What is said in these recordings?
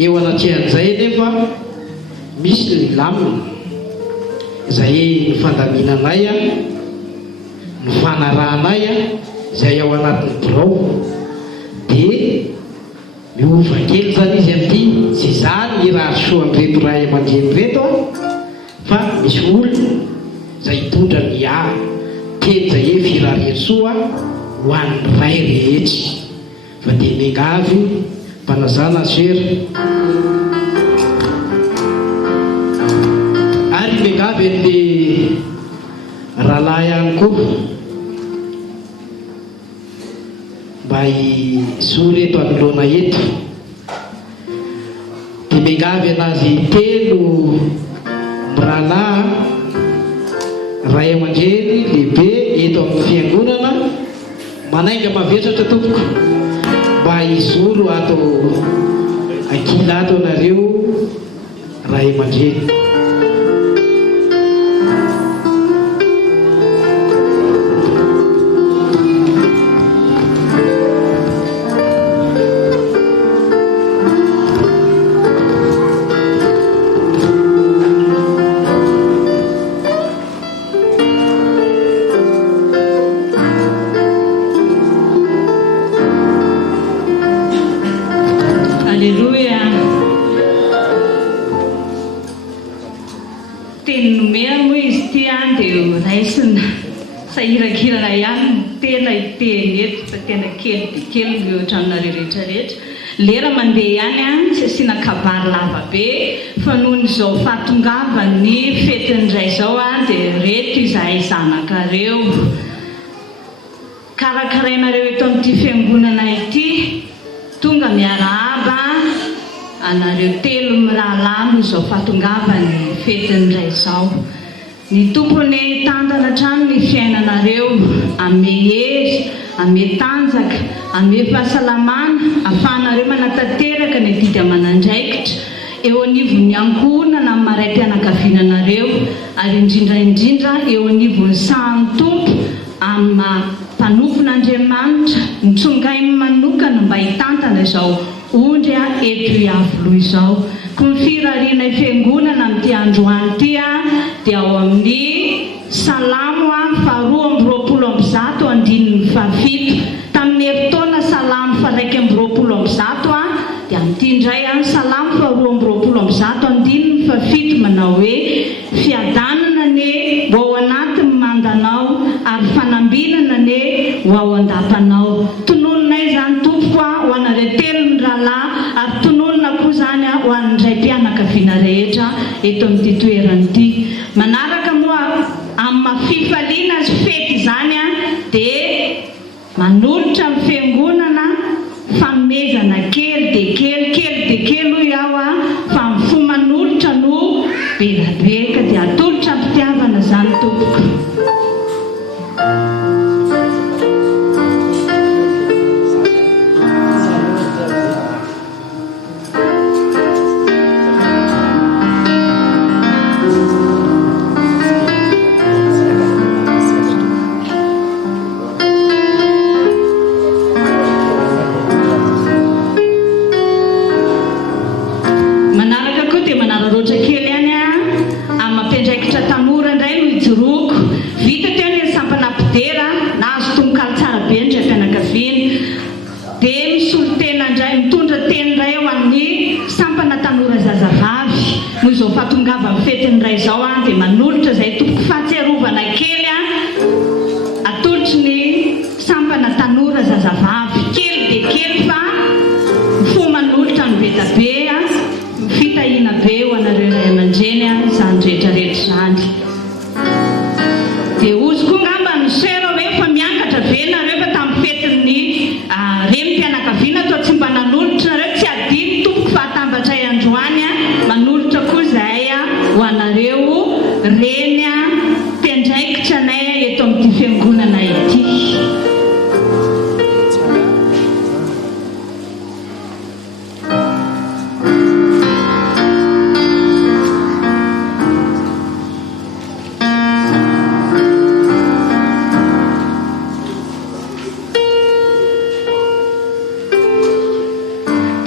eo anatrehan'izay nefa misy ny lamina izay nifandaminanay a ny fanarahanay a izay ao anatin'ny birao dia miova kely zany izy amin'ity sy zany irahasoan'reto ray aman-dreny reto a fa misy olona izay hitondra ny teny zay hoe firarian-soa ho an'ny ray rehetra fa dia mengavy mpanazana sera ary mengavy an'le rahalahy ihany koa mba hisoa reto anoloana eto dia mengavy anazy telo mirahalahy ray aman-dreny lehibe eto amin'ny fiangonana manainga mavetratra tompoko mba hizoro ato ankila ato anareo ray aman-dreny. Sahirakirana ihany tena iteny eto fa tena kely dia kely mihoatra aminareo rehetrarehetra. Lera mandeha ihany a tsy asiana kabary lava be fa noho n'izao fahatongavany fetin'indray izao a dia reto izahay zanakareo karakarainareo eto amin'ity fiangonana ity tonga miarahaba anareo telo mirahalahy noho izao fahatongavany fetin'indray izao. Ny tompony tandana trano ny fiainanareo ame hery, ame tanjaka, ame fahasalamana, ahafahanareo manatanteraka ny didy aman'andraikitra eo anivon'ny ankohonana amin'ny maray-pianakaviananareo ary indrindra eo anivon'ny sahan'ny tompo amin'ny mpanompon'Andriamanitra nitsongainy manokana mba hitantana izao ondry eto iavoloha izao. Kun firariana fiangonana amin'ity androany ity dia ao amin'ny salamo faharoa amby roapolo amby zato andininy fahafito tamin'ny herintaona salamo faraiky amby roapolo amby zato dia amin'ity indray salamo faharoa amby roapolo amby zato andininy fahafito manao hoe fiadanana ne ho ao anatin'ny mandanao ary fanambinana ne ho ao andapanao. Tonononay zany tompoko ho anareo telo ny rahalahy ary tononona koa zany ho an'indray mpianakaviana rehetra eto amin'ity toerana ity. Manaraka moa amin'ny mafifaliana sy fety zany dia manolotra amin'ny fiangonana fanomezana kely dia kely hoy aho fa ny fo manolotra no beraberaka dia atolotra mpitiavana zany tompoko. Fatongava amin'ny fetin'indray izao dia manolotra izay tompoko fahatsiarovana kely atolotry ny sampana tanora zazavavy kely dia kely fa fo manolotra ny be da be fitahiana be ho anareo ray aman-dreny izany rehetrarehetra izany. Dia ozy koa ngamba ny sera hoe fa miakatra be nareo fa tamin'ny fetin'ny renim-pianakaviana toa tsy mba nanolotra nareo tsy adiny tompoko fahatambatra androany manolotra koa izay ho anareo reny mpiandraikitra anay eto amin'ity fiangonana ity.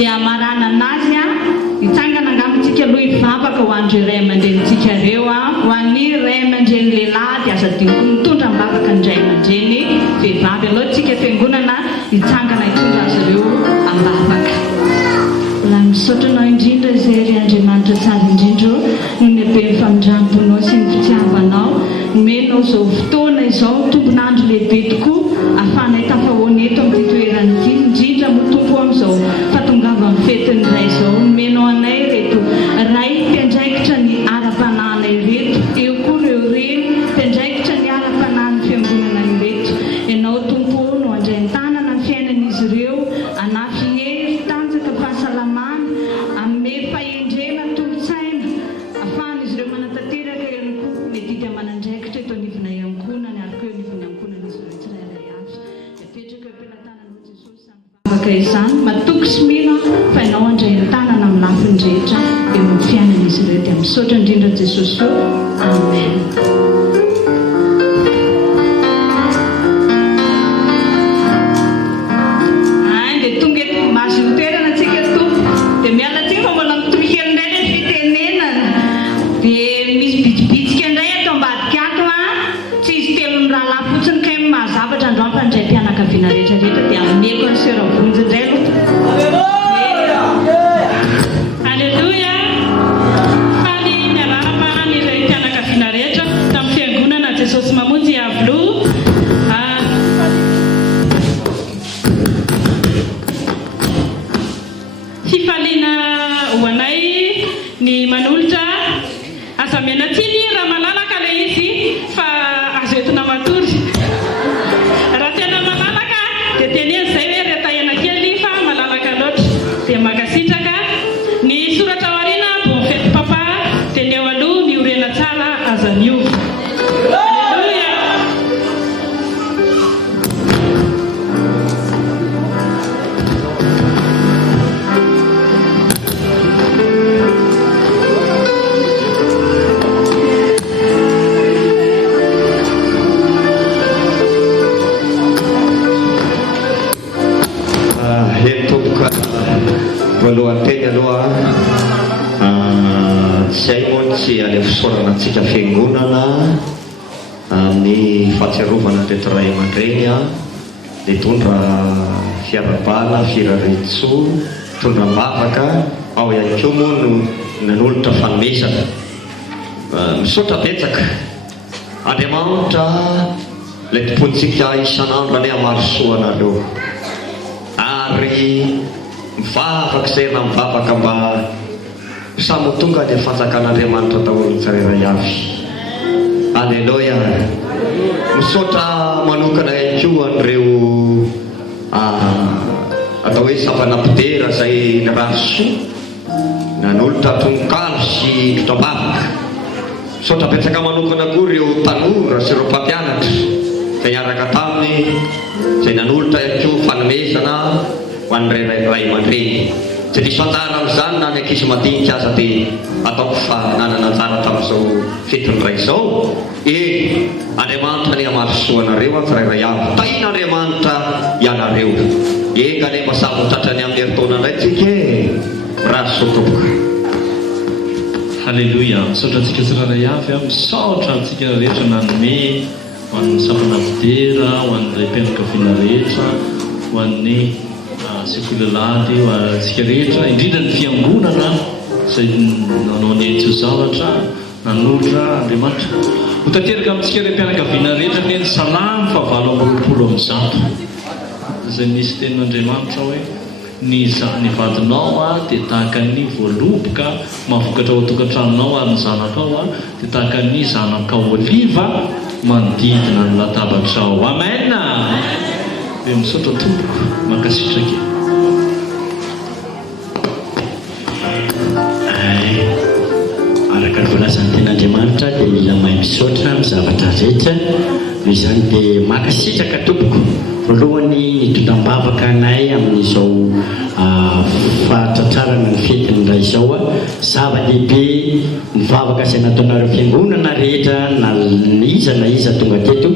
Dia marana anazy fivavaka ho andry ray aman-drenitsika ireo ho an'ny ray aman-dreny lehilahy dia aza dioko mitondra mivavaka ny ray aman-dreny vehivavy aloha tsika fiangonana hitsangana hitondra azy ireo ambavaka. La misaotranao indrindra izay ry Andriamanitra tsara indrindra no ny be ny famindramponao sy ny fitiavanao menao izao fotoana izao tombonandro lehibe tokoa ahafana hitafahoana eto amin'ny toerana ity indrindra mo tompo amin'izao fahatongavan'ny fetiny iray izao menao anay reto ray mpiandraikitra ny ara-panahana ireto eo koa ireo reny mpiandraikitra ny ara-panahany fiangonana ireto ianao tompo no andray ny tanana ny fiainan'izy ireo anafy hery tanjaka fahasalamana ame fahendrena tolotsaina ahafahan'izy ireo manatanteraka ihany koa mety dia manandraikitra eto anivona iankonany ary koa eo anivona iankonan'izy ireo tsirairay avy apetraka eo ampelantananao Jesosy samyvavaka izany matoky sy mino fa ianao andray ny tanana amin'ny lafiny rehetra eo amin'ny fiainan'izy ireo dia misaotra indrindra Jesosy io amen. Tsika fiangonana ny fahatsiarovana teto ray aman-dreny dia tondra fiarabana firaretso tondra mbavaka ao ihany koa moa no nanolotra fanomezana misaotra betsaka Andriamanitra ilay tompontsika isan'andro any amarosoanareo ary mivavaka izay na mivavaka mba samy tonga dia fanjakan'Andriamanitra daholo tsirairay avy. Alleluia. Misaotra manokana ihany koa an'ireo atao hoe savanapidera izay nirahasoa nanolotra tononkalo sy totram-bavaka. Misaotra betsaka manokana koa ireo tanora sy ireo mpampianatra izay niaraka taminy izay nanolotra ihany koa fanomezana ho an'ireo ray aman-dreny. Tsy diso anjara amin'izany na ny ankizy madinika aza dia ataoko fa nanana anjara tamin'izao fetiny ray izao. Andriamanitra ny hamarosoanareo tsirairay avy. Tain'Andriamanitra ianareo. Enga nefa samy tratrany amin'ny heritaona indray tsika raso tompoka. Halleluia. Misaotra antsika tsirairay avy misaotra antsika rehetra nanome ho an'ny savanapidera ho an'ilay mpianakaviana rehetra ho an'ny sekolalady ho antsika rehetra indrindra ny fiangonana izay nanao ny entso zavatra nanolotra Andriamanitra ho tanteraka amintsika ireo mpianakaviana rehetra ny salamy fa 720 izay misy tenin'Andriamanitra hoe ny vadinao dia tahaka ny voaloboka mahavokatra ao tokantranonao ary ny zanakao dia tahaka ny zanakao oliva manodidina ny latabatrao. Amen. Dia misaotra tompoko mankasitraka. Araka ny volazan'ny ten'Andriamanitra dia mila mahay misaotra amin'ny zavatra rehetra. Noho izany dia mankasitraka tompoko voalohany nitondram-bavaka anay amin'izao fahatratrarana ny fetin'ndray izao a zava-dehibe mivavaka izay nataonareo fiangonana rehetra na iza tonga teto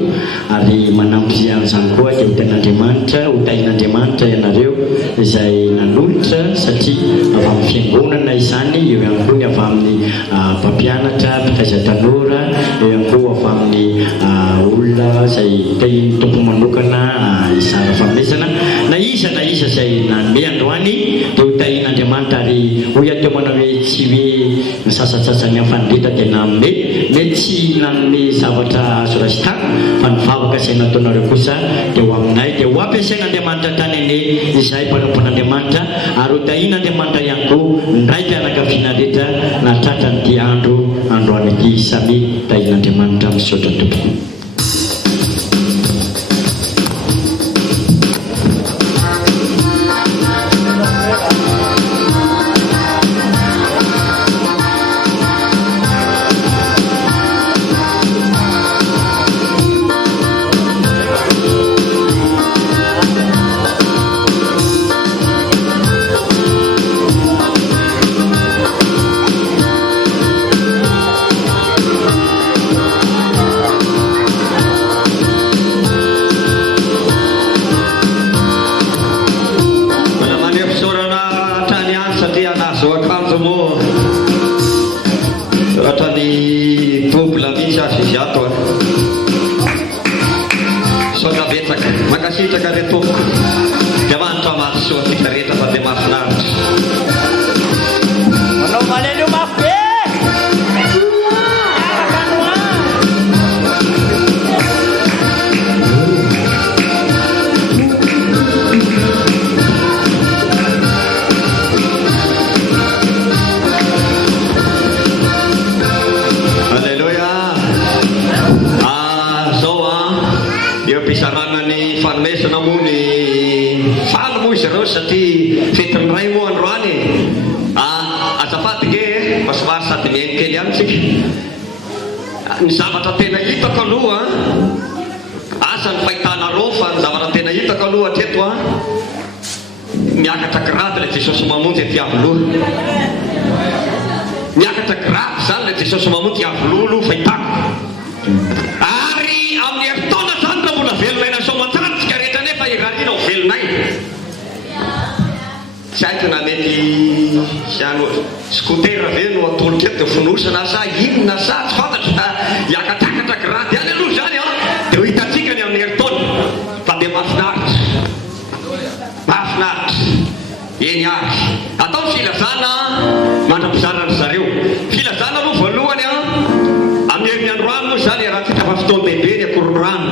ary manampy an'izany koa dia hotain'Andriamanitra hotain'Andriamanitra ianareo izay nanolotra satria avy amin'ny fiangonana izany eo ihany koa ny avy amin'ny mpampianatra mpitaiza tanora eo ihany koa avy amin'ny olona izay tompo manokana izara famesana na iza izay nanome androany dia hotain'Andriamanitra ary hoy ateo manao hoe tsy hoe misasatsasany hafanydreta dia nanome mety tsy nanome zavatra azo rasitana fa nivavaka izay nataonareo kosa dia ho aminay dia ho ampiasain'Andriamanitra tany ane izay mpanampon'Andriamanitra ary hotain'Andriamanitra ihany koa ndray mpianakaviana rehetra natratra ny dia androany ity samy tain'Andriamanitra misaotra tompoko. Makasitraka re tompoko dia manitra mahasoa tika rehetra fa dia mahafinaritra manao malelo mafy be pisaranany fanomesana moa ny faly moa izy ireo satria fetiny ray moa androany azafady ge masomary sady miainy kely ihany tsika ny zavatra tena hitako aloha asa ny fahitanareo fa ny zavatra tena hitako aloha hatreto miakatra grady le Jesosy mamonjy aty avoloha miakatra grady zany le Jesosy mamonjy avoloha aloha fahitako ary amin'ny heritaona zany raha mbola velonay na soamantsika rehetra nefa irarina ho velonay tsy haiko na mety siano skotera ve no atoloka eto dia fonosana sa inona sa tsy fantatro fa hiakatakatra grady any aloha zany dia ho hitantsika ny amin'ny heritaona fa dia mahafinaritra eny ary atao filazana mandra-pizarana zareo filazana aloha voalohany amin'ny herin'ny androany moa zany rahantsika fa fotoan-dehibe ny akoronrano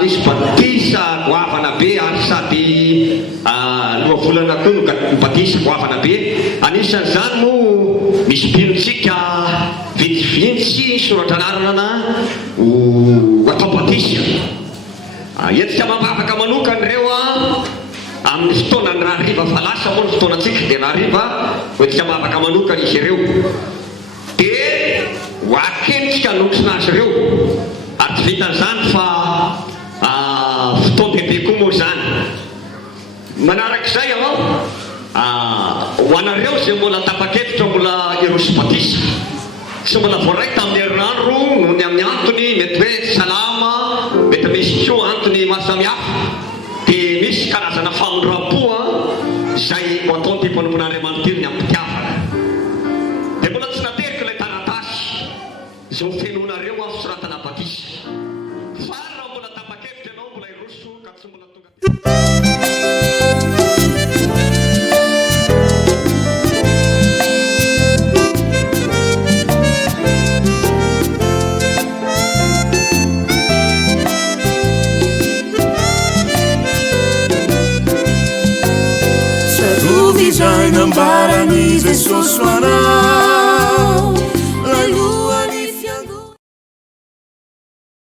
nisy batisa goavana be ary sady loha volana koa no batisa goavana be anisan'izany moa misy binontsika vitsivitsy soratra anarana atao batisa entsika mambavaka manokany reo amin'ny fotoanany rahariva fa lasa moa ny fotoanantsika dia nahariva hoentsika mambavaka manokany izy ireo dia hoakenitsika nokosina azy ireo ary tsy vitan'izany fa fotoan-dehibe koa moa zany manarak'izay ho anareo zay mbola tapa-kevitra mbola irosy batisa sy mbola voaraiky tamin'ny herinandro noho ny amin'ny antony mety hoe salama mety misy koa antony mahasamihafa dia misy karazana famondram-poa izay ho ataony ty mpanompon'Andriamanitra io ny ampitiavana dia mbola tsy nateriko ilay taratasy izao fenonareo fisoratana batisa fa raha mbola tapa-kevitra ianao mbola iroso ka tsy mbola tonga Izay nambarany Jesosy ho anao